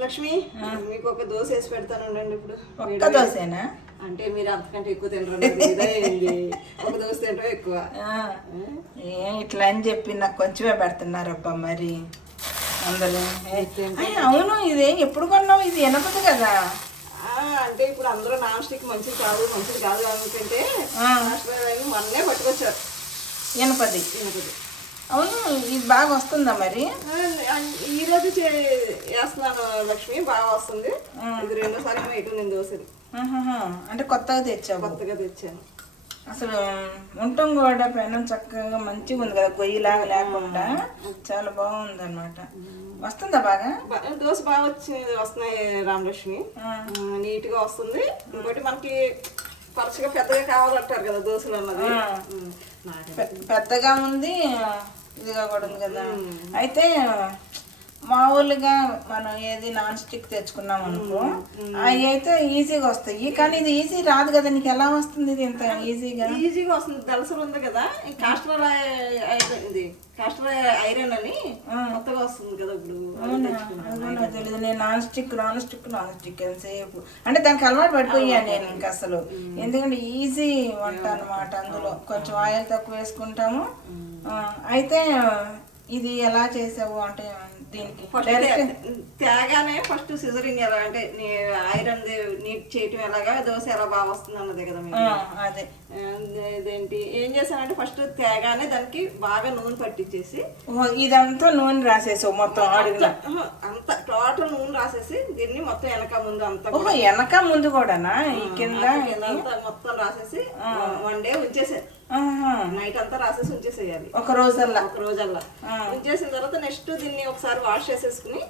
లక్ష్మి మీకు ఒక దోశ వేసి పెడతాను ఉండండి ఇప్పుడు. ఒక్క దోశేనా? అంటే మీరు అంతకంటే ఎక్కువ తినరు నాకు తెలీదా ఏంది? ఒక దోశ తింటాం ఎక్కువ? ఏం ఇట్లా అని చెప్పి నాకు కొంచెమే పెడుతున్నారబ్బా మరి. అందరూ అవును ఇది ఎప్పుడు కొన్నావు? ఇది ఎనపదు కదా. అంటే ఇప్పుడు అందరూ నాన్ స్టిక్ మంచిది కాదు మంచిది కాదు అనుకుంటే మొన్నే పట్టుకొచ్చారు. ఎనపది ఈయనకి. అవును ఇది బాగా వస్తుందా మరి? ఆ, ఈ రోజు చే- వేస్తున్నాను లక్ష్మి బాగా వస్తుంది. ఇది రెండోసారి ఇటు నేను ఆహాహా, అంటే కొత్తగా తెచ్చావు. కొత్తగా తెచ్చాను. అసలు ఉండటం కూడా పెనం చక్కగా మంచిగా ఉంది కదా గొయ్యిలాగా లేకుండా. చాలా బాగుంది అనమాట వస్తుందా బాగా? దోశ బాగా వచ్చి వస్తున్నాయి రామలక్ష్మి. ఆ. నీట్గా వస్తుంది. ఇంకోటి మనకి పరచగా పెద్దగా కావాలంటారు కదా దోశలు అన్నది. పెద్దగా ఉంది. ఇదిగా కూడా ఉంది కదా. అయితే మామూలుగా మనం ఏది నాన్ స్టిక్ తెచ్చుకున్నాం అనుకో అవి అయితే ఈజీగా వస్తాయి. కానీ ఇది ఈజీ రాదు కదా నీకు ఎలా వస్తుంది ఇది ఇంత ఈజీగా? ఈజీగా వస్తుంది. దలసలు ఉంది కదా కాస్టర్ ఇది కాస్టర్ ఐరన్ అని కొత్తగా వస్తుంది కదా ఇప్పుడు తెలియదు నేను non stick non stick non stick ఎంతసేపు. అంటే దానికి అలవాటు పడిపోయాను నేను ఇంకా అసలు. ఎందుకంటే ఈజీ వంట అన్నమాట అందులో. కొంచెం ఆయిల్ తక్కువ వేసుకుంటాము. అయితే ఇది ఎలా చేసావు? అంటే దీనికి తేగానే ఫస్ట్ సిజరింగ్ ఎలా అంటే ఐరన్ నీట్ చేయటం ఎలాగా దోశ ఎలా బాగా వస్తుంది అన్నదే కదా అదే. ఇదేంటి ఏం చేశానంటే ఫస్ట్ తేగానే దానికి బాగా నూనె పట్టించేసి ఇదంతా నూనె రాసేసావు మొత్తం అంత టోటల్ రాసేసి దీన్ని మొత్తం వెనక ముందు అంతా ఓహో వెనక ముందు కూడానా? ఈ కింద మొత్తం రాసేసి వన్ డే ఉంచేసేది. నైట్ అంతా రాసేసి ఉంచేసేయాలి. ఒక రోజల్లా? ఒక రోజల్లా. ఉంచేసిన తర్వాత నెక్స్ట్ దీన్ని ఒకసారి వాష్ చేసేసుకుని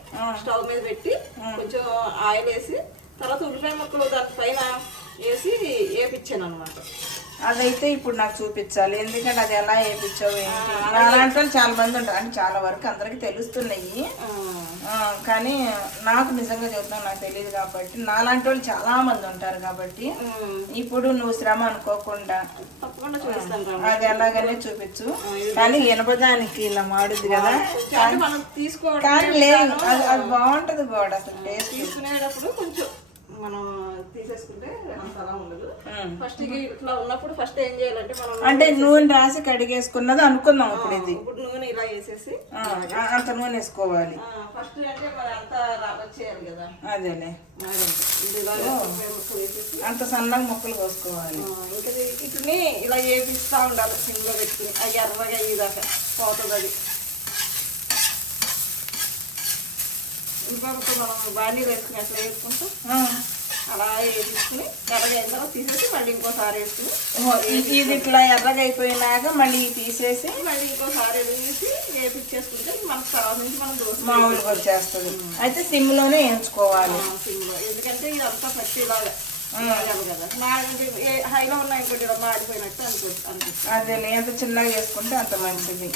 స్టవ్ మీద పెట్టి కొంచెం ఆయిల్ వేసి తర్వాత ఉల్లిపాయ ముక్కలు దాని పైన వేసి వేపించాను అనమాట అదైతే ఇప్పుడు నాకు చూపించాలి. ఎందుకంటే అది ఎలా వేయించావు ఏంటి? వాళ్ళు చాలా మంది ఉంటారు. అంటే చాలా వరకు అందరికి తెలుస్తున్నాయి. కానీ నాకు నిజంగా చెబుతాను నాకు తెలియదు కాబట్టి. నాలాంటి వాళ్ళు చాలా మంది ఉంటారు కాబట్టి ఇప్పుడు నువ్వు శ్రమ అనుకోకుండా. అది ఎలాగనే చూపించు. కానీ ఎనపదానికి ఇలా మాడుద్ది కదా. తీసుకోవడం కానీ లేదు. అది బాగుంటది కూడా అసలు తీసుకునేటప్పుడు కొంచెం మనం తీసేసుకుంటే అంత అలా ఉండదు. ఫస్ట్ ఇట్లా ఉన్నప్పుడు ఫస్ట్ ఏం చేయాలంటే మనం అంటే నూనె రాసి కడిగేసుకున్నది అనుకుందాం ఇప్పుడు ఇది. ఇప్పుడు నూనె ఇలా వేసేసి అంత నూనె వేసుకోవాలి. ఫస్ట్ అంటే మరి అంతా వచ్చేయాలి కదా. అదేలే. అంత సన్నగా ముక్కలు కోసుకోవాలి. ఇంకా వీటిని ఇలా వేపిస్తూ ఉండాలి సిమ్లో పెట్టుకుని. అవి ఎర్రగా అయ్యేదాకా పోతుంది అది. ఇంకొకటి మనం బాండీలు వేసుకుని అట్లా వేసుకుంటాం. అలా వేసుకుని ఎర్రగా అయిన తర్వాత తీసేసి మళ్ళీ ఇంకోసారి వేసుకుని ఇది ఇట్లా ఎర్రగా అయిపోయినాక మళ్ళీ తీసేసి మళ్ళీ ఇంకోసారి వేసి వేపించేసుకుంటే మనకు తర్వాత నుంచి మనం దోశ మామూలుగా వచ్చేస్తుంది. అయితే సిమ్లోనే వేయించుకోవాలి. సిమ్లో. ఎందుకంటే ఇదంతా అంటే ఏ- హైలో ఉన్న ఇంకోటి ఇలా మాడిపోయినట్టు అనుకో అదేలే ఎంత చిన్నగా చేసుకుంటే అంత మంచిది.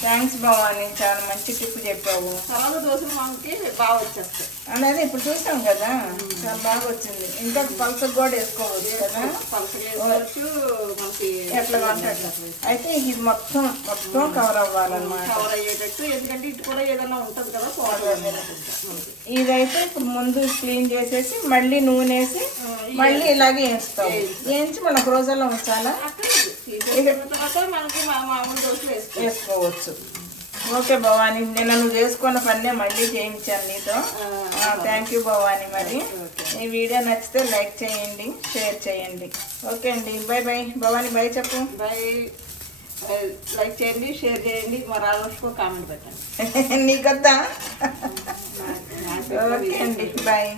థ్యాంక్స్ భవాని చాలా మంచి టిప్ చెప్పావు. తర్వాత దోశలు మనకి బాగా వచ్చేస్తాయి. అనేది ఇప్పుడు చూసాం కదా చాలా బాగా వచ్చింది. ఇంకా పల్సకు కూడా వేసుకోవచ్చు కదా. వేసుకోవచ్చు మనకి ఎట్లా అట్లా. అయితే ఇది మొత్తం మొత్తం కవర్ అవ్వాలన్నమాట. కవర్ అయ్యేటట్టు ఎందుకంటే ఇటు కూడా ఏదైనా ఉంటుంది కదా పౌడర్ ఇదైతే ఇప్పుడు ముందు క్లీన్ చేసేసి మళ్ళీ నూనె వేసి మళ్ళీ ఇలాగే వేస్తావు వేయించి మనకు రోజుల్లో ఉంచాలా? వేసుకోవచ్చు. ఓకే భవాని నిన్న నువ్వు చేసుకున్న పన్నే మళ్ళీ చేయించాను నీతో. థ్యాంక్ యూ భవాని మరి. ఈ వీడియో నచ్చితే లైక్ చేయండి షేర్ చేయండి. ఓకే అండి బై బై. భవాని బై చెప్పు. బై. లైక్ చేయండి షేర్ చేయండి. మా రాజేష్కో కామెంట్ పెట్టండి. నీకొద్దా? నాకు- నాకు ఓకే అండి బాయ్